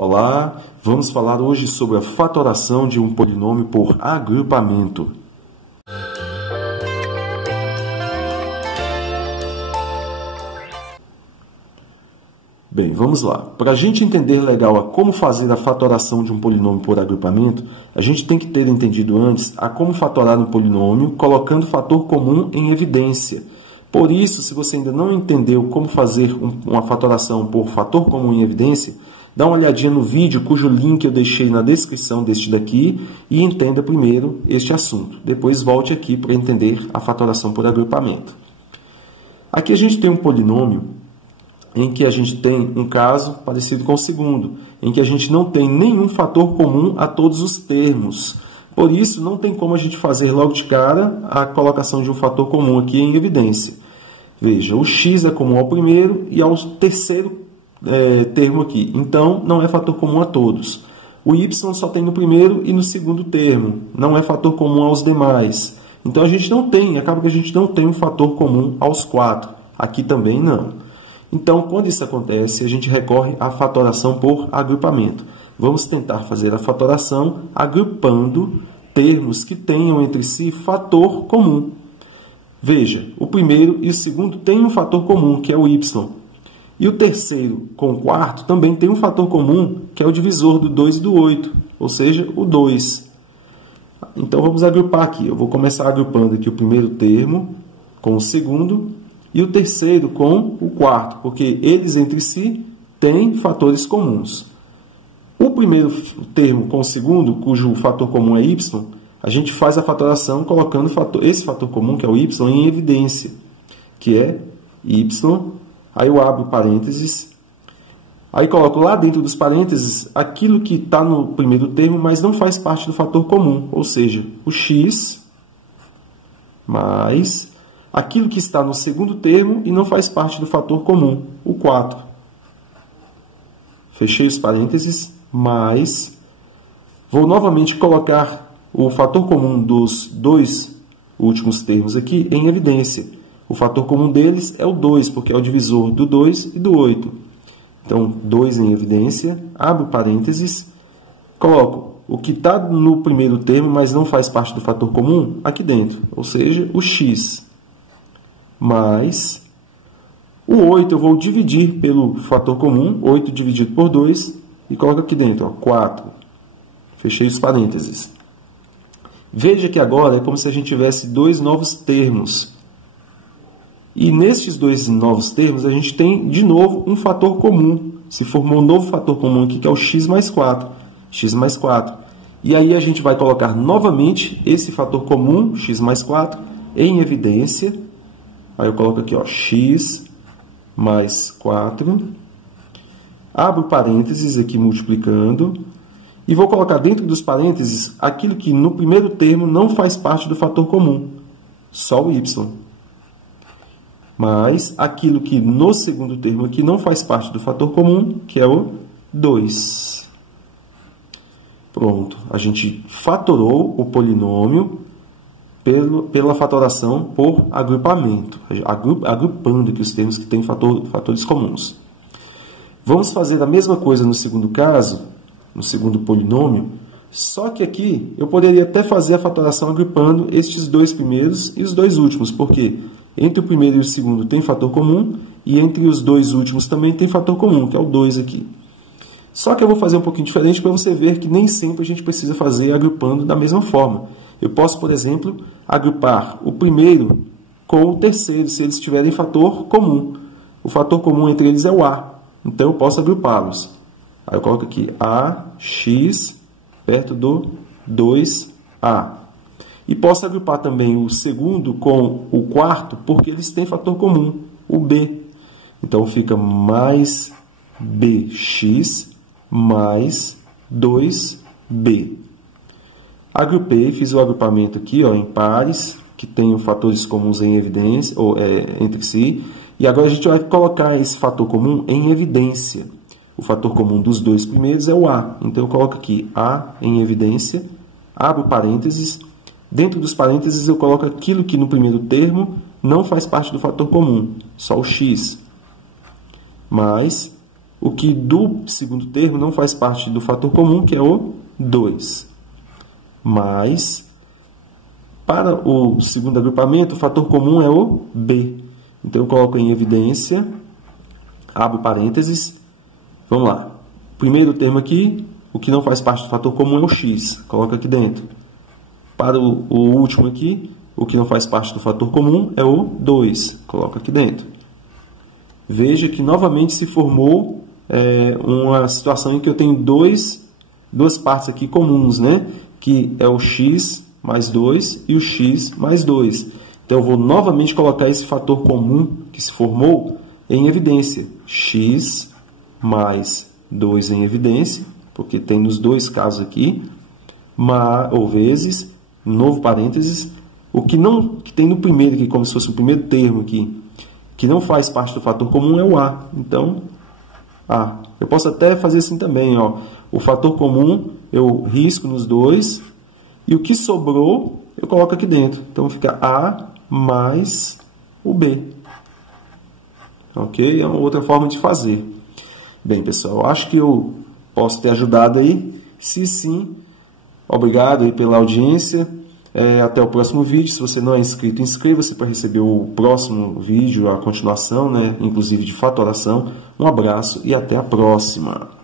Olá, vamos falar hoje sobre a fatoração de um polinômio por agrupamento. Bem, vamos lá. Para a gente entender legal a como fazer a fatoração de um polinômio por agrupamento, a gente tem que ter entendido antes a como fatorar um polinômio colocando o fator comum em evidência. Por isso, se você ainda não entendeu como fazer uma fatoração por fator comum em evidência, dá uma olhadinha no vídeo cujo link eu deixei na descrição deste daqui e entenda primeiro este assunto. Depois volte aqui para entender a fatoração por agrupamento. Aqui a gente tem um polinômio em que a gente tem um caso parecido com o segundo, em que a gente não tem nenhum fator comum a todos os termos. Por isso, não tem como a gente fazer logo de cara a colocação de um fator comum aqui em evidência. Veja, o x é comum ao primeiro e ao terceiro termo aqui. Então, não é fator comum a todos. O y só tem no primeiro e no segundo termo. Não é fator comum aos demais. Então, acaba que a gente não tem um fator comum aos quatro. Aqui também não. Então, quando isso acontece, a gente recorre à fatoração por agrupamento. Vamos tentar fazer a fatoração agrupando termos que tenham entre si fator comum. Veja, o primeiro e o segundo têm um fator comum, que é o y. E o terceiro com o quarto também tem um fator comum, que é o divisor do 2 e do 8, ou seja, o 2. Então, vamos agrupar aqui. Eu vou começar agrupando aqui o primeiro termo com o segundo e o terceiro com o quarto, porque eles entre si têm fatores comuns. O primeiro termo com o segundo, cujo fator comum é y, a gente faz a fatoração colocando esse fator comum, que é o y, em evidência, que é y. Aí eu abro parênteses. Aí coloco lá dentro dos parênteses aquilo que está no primeiro termo, mas não faz parte do fator comum, ou seja, o x mais aquilo que está no segundo termo e não faz parte do fator comum, o 4. Fechei os parênteses, mais vou novamente colocar o fator comum dos dois últimos termos aqui em evidência. O fator comum deles é o 2, porque é o divisor do 2 e do 8. Então, 2 em evidência, abro parênteses, coloco o que está no primeiro termo, mas não faz parte do fator comum, aqui dentro, ou seja, o x. Mais o 8 eu vou dividir pelo fator comum, 8 dividido por 2, e coloco aqui dentro, ó, 4. Fechei os parênteses. Veja que agora é como se a gente tivesse dois novos termos. E nestes dois novos termos, a gente tem, de novo, um fator comum. Se formou um novo fator comum aqui, que é o x mais 4. X mais 4. E aí a gente vai colocar novamente esse fator comum, x mais 4, em evidência. Aí eu coloco aqui, ó, x mais 4. Abro parênteses aqui multiplicando. E vou colocar dentro dos parênteses aquilo que no primeiro termo não faz parte do fator comum. Só o y. Mais aquilo que no segundo termo aqui não faz parte do fator comum, que é o 2. Pronto. A gente fatorou o polinômio pela fatoração por agrupamento, agrupando aqui os termos que têm fatores comuns. Vamos fazer a mesma coisa no segundo caso, no segundo polinômio, só que aqui eu poderia até fazer a fatoração agrupando estes dois primeiros e os dois últimos, porque entre o primeiro e o segundo tem fator comum, e entre os dois últimos também tem fator comum, que é o 2 aqui. Só que eu vou fazer um pouquinho diferente para você ver que nem sempre a gente precisa fazer agrupando da mesma forma. Eu posso, por exemplo, agrupar o primeiro com o terceiro, se eles tiverem fator comum. O fator comum entre eles é o A. Então, eu posso agrupá-los. Aí eu coloco aqui AX perto do 2A. E posso agrupar também o segundo com o quarto, porque eles têm fator comum, o B. Então, fica mais BX mais 2B. Agrupei, fiz o agrupamento aqui, ó, em pares, que tenham fatores comuns em evidência, entre si. E agora a gente vai colocar esse fator comum em evidência. O fator comum dos dois primeiros é o A. Então, eu coloco aqui A em evidência, abro parênteses. Dentro dos parênteses, eu coloco aquilo que no primeiro termo não faz parte do fator comum, só o x. Mais o que do segundo termo não faz parte do fator comum, que é o 2. Mais, para o segundo agrupamento, o fator comum é o B. Então, eu coloco em evidência, abro parênteses, vamos lá. Primeiro termo aqui, o que não faz parte do fator comum é o x, coloco aqui dentro. Para o último aqui, o que não faz parte do fator comum é o 2, coloco aqui dentro. Veja que novamente se formou uma situação em que eu tenho duas partes aqui comuns, né? Que é o x mais 2 e o x mais 2. Então, eu vou novamente colocar esse fator comum que se formou em evidência. X mais 2 em evidência, porque tem nos dois casos aqui, ou vezes, novo parênteses, o que tem no primeiro aqui, como se fosse o primeiro termo aqui, que não faz parte do fator comum é o A. Então, A. Eu posso até fazer assim também, ó. O fator comum eu risco nos dois, e o que sobrou eu coloco aqui dentro. Então, fica A mais o B. Ok? É uma outra forma de fazer. Bem, pessoal, acho que eu posso ter ajudado aí. Se sim, obrigado aí pela audiência. Até o próximo vídeo. Se você não é inscrito, inscreva-se para receber o próximo vídeo, a continuação, né? Inclusive de fatoração. Um abraço e até a próxima.